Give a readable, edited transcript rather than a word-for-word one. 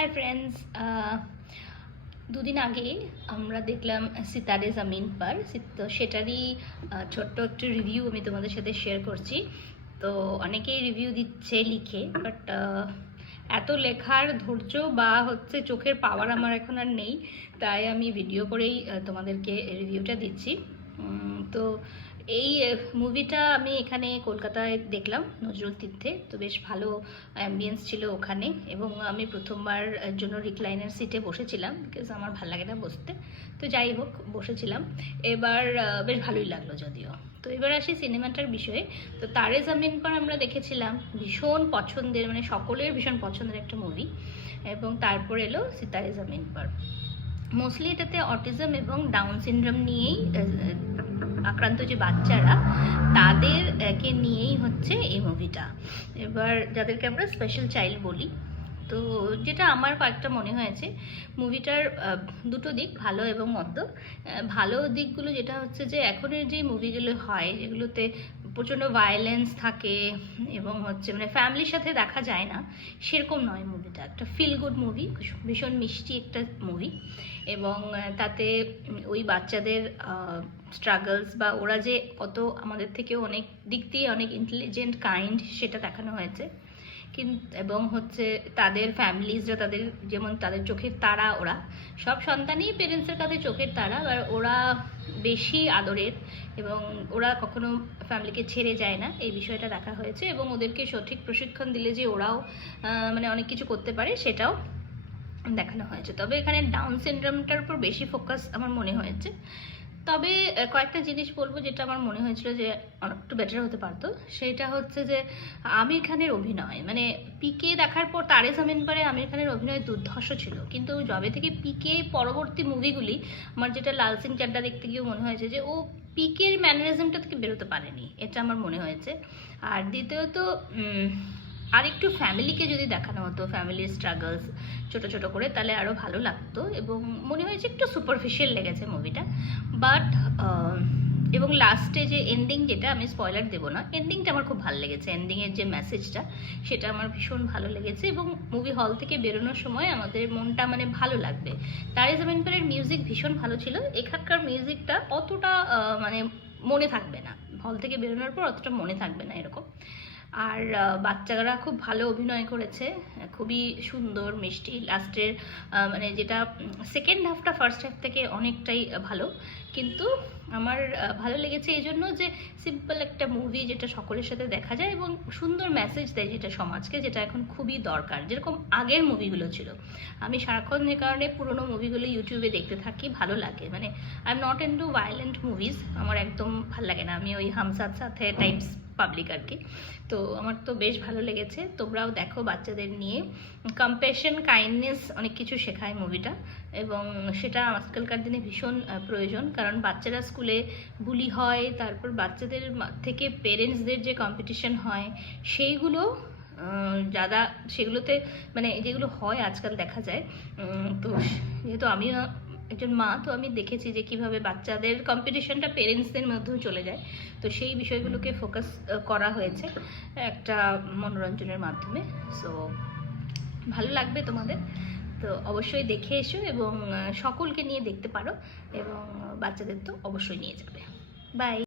Hi friends, দুদিন আগে আমরা দেখলাম সিতারে জামিন পার। তো সেটারই ছোট্ট একটু রিভিউ আমি তোমাদের সাথে শেয়ার করছি। তো অনেকেই রিভিউ দিচ্ছে লিখে, বাট এত লেখার ধৈর্য বা চোখের পাওয়ার আমার এখন আর নেই, তাই আমি ভিডিও করেই তোমাদেরকে রিভিউটা দিচ্ছি। তো এই মুভিটা আমি এখানে কলকাতায় দেখলাম নজরুল তীর্থে। তো বেশ ভালো অ্যাম্বিয়েন্স ছিল ওখানে, এবং আমি প্রথমবার জন্য রিক্লাইনার সিটে বসেছিলাম, বিকজ আমার ভালো লাগে না বসতে। তো যাই হোক, বসেছিলাম। এবার বেশ ভালোই লাগলো যদিও। তো এবার আসি সিনেমাটার বিষয়ে। তো তারে জামিন পার আমরা দেখেছিলাম, ভীষণ পছন্দের, মানে সকলের ভীষণ পছন্দের একটা মুভি। এবং তারপর এলো সিতারে জামিন পার। মোস্টলি এটাতে অটিজম এবং ডাউন সিনড্রোম নিয়েই আক্রান্ত যে বাচ্চারা, তাদেরকে নিয়েই হচ্ছে এই মুভিটা। এবার যাদেরকে আমরা স্পেশাল চাইল্ড বলি। তো যেটা আমার কয়েকটা মনে হয়েছে মুভিটার, দুটো দিক, ভালো এবং মন্দ। ভালো দিকগুলো যেটা হচ্ছে যে এখনের যে মুভিগুলো হয় যেগুলোতে প্রচণ্ড ভায়োলেন্স থাকে এবং মানে ফ্যামিলির সাথে দেখা যায় না, সেরকম নয় মুভিটা। একটা ফিল গুড মুভি, ভীষণ মিষ্টি একটা মুভি। এবং তাতে ওই বাচ্চাদের স্ট্রাগলস বা ওরা যে কত আমাদের থেকেও অনেক দিক দিয়ে অনেক ইন্টেলিজেন্ট, কাইন্ড, সেটা দেখানো হয়েছে। এবং তাদের ফ্যামিলিজরা, তাদের যেমন তাদের চোখের তারা, ওরা সব সন্তানই পেরেন্টসের কাছে চোখের তারা, আর ওরা বেশি আদরের এবং ওরা কখনো ফ্যামিলিকে ছেড়ে যায় না, এই বিষয়টা দেখা হয়েছে। এবং ওদেরকে সঠিক প্রশিক্ষণ দিলে যে ওরাও মানে অনেক কিছু করতে পারে, সেটাও দেখানো হয়েছে। তবে এখানে ডাউন সিনড্রোমটার উপর বেশি ফোকাস আমার মনে হয়েছে। তবে কয়েকটা জিনিস বলবো যেটা আমার মনে হয়েছিল যে একটু বেটার হতে পারতো। সেটা হচ্ছে যে আমির খানের অভিনয়, মানে পিকে দেখার পর তারে জামিন পারে আমির খানের অভিনয় দুর্ধর্ষ ছিল, কিন্তু যবে থেকে পিকে পরবর্তী মুভিগুলি, আমার যেটা লাল সিং চাড্ডা দেখতে গিয়েও মনে হয়েছে যে ও পিকের ম্যানারিজমটা থেকে বেরোতে পারেনি, এটা আমার মনে হয়েছে। আর দ্বিতীয়ত আর একটু ফ্যামিলিকে যদি দেখানো হতো, ফ্যামিলির স্ট্রাগলস ছোট ছোট করে, তাহলে আরও ভালো লাগতো। এবং মনে হয়েছে একটু সুপারফিশিয়াল লেগেছে মুভিটা। বাট এবং লাস্টে যে এন্ডিং, যেটা আমি স্পয়লার দেবো না, এন্ডিংটা আমার খুব ভালো লেগেছে। এন্ডিংয়ের যে মেসেজটা, সেটা আমার ভীষণ ভালো লেগেছে। এবং মুভি হল থেকে বেরোনোর সময় আমাদের মনটা মানে ভালো লাগবে। তারে জামিন পারের মিউজিক ভীষণ ভালো ছিল। এখানকার মিউজিকটা অতটা মানে মনে থাকবে না, হল থেকে বেরোনোর পর অতটা মনে থাকবে না এরকম। আর বাচ্চারা খুব ভালো অভিনয় করেছে, খুবই সুন্দর, মিষ্টি। লাস্টের মানে যেটা সেকেন্ড হাফটা ফার্স্ট হাফ থেকে অনেকটাই ভালো। কিন্তু আমার ভালো লেগেছে এই জন্য যে সিম্পল একটা মুভি, যেটা সকলের সাথে দেখা যায় এবং সুন্দর মেসেজ দেয়, যেটা সমাজকে, যেটা এখন খুবই দরকার, যেরকম আগের মুভিগুলো ছিল। আমি সারাক্ষণ যে কারণে পুরোনো মুভিগুলো ইউটিউবে দেখতে থাকি, ভালো লাগে। মানে I am not into violent movies, আমার একদম ভালো লাগে না। আমি ওই হাম সাথ সাথে টাইপস পাবলিক আর কি। তো আমার তো বেশ ভালো লেগেছে। তোমরাও দেখো বাচ্চাদের নিয়ে। কম্প্যাশন, কাইন্ডনেস অনেক কিছু শেখায় মুভিটা, এবং সেটা আজকালকার দিনে ভীষণ প্রয়োজন। কারণ বাচ্চারা স্কুলে বুলি হয়, তারপর বাচ্চাদের থেকে পেরেন্টসদের যে কম্পিটিশন হয়, সেইগুলো যারা সেগুলোতে মানে যেগুলো হয় আজকাল দেখা যায়। তো যেহেতু আমিও একজন মা, তো আমি দেখেছি যে কিভাবে বাচ্চাদের কম্পিটিশনটা পেরেন্টসদের মধ্যেও চলে যায়। তো সেই বিষয়গুলোকে ফোকাস করা হয়েছে একটা মনোরঞ্জনের মাধ্যমে। সো ভালো লাগবে তোমাদের, তো অবশ্যই দেখে এসো এবং সকলকে নিয়ে দেখতে পারো, এবং বাচ্চাদের তো অবশ্যই নিয়ে যাবে। বাই।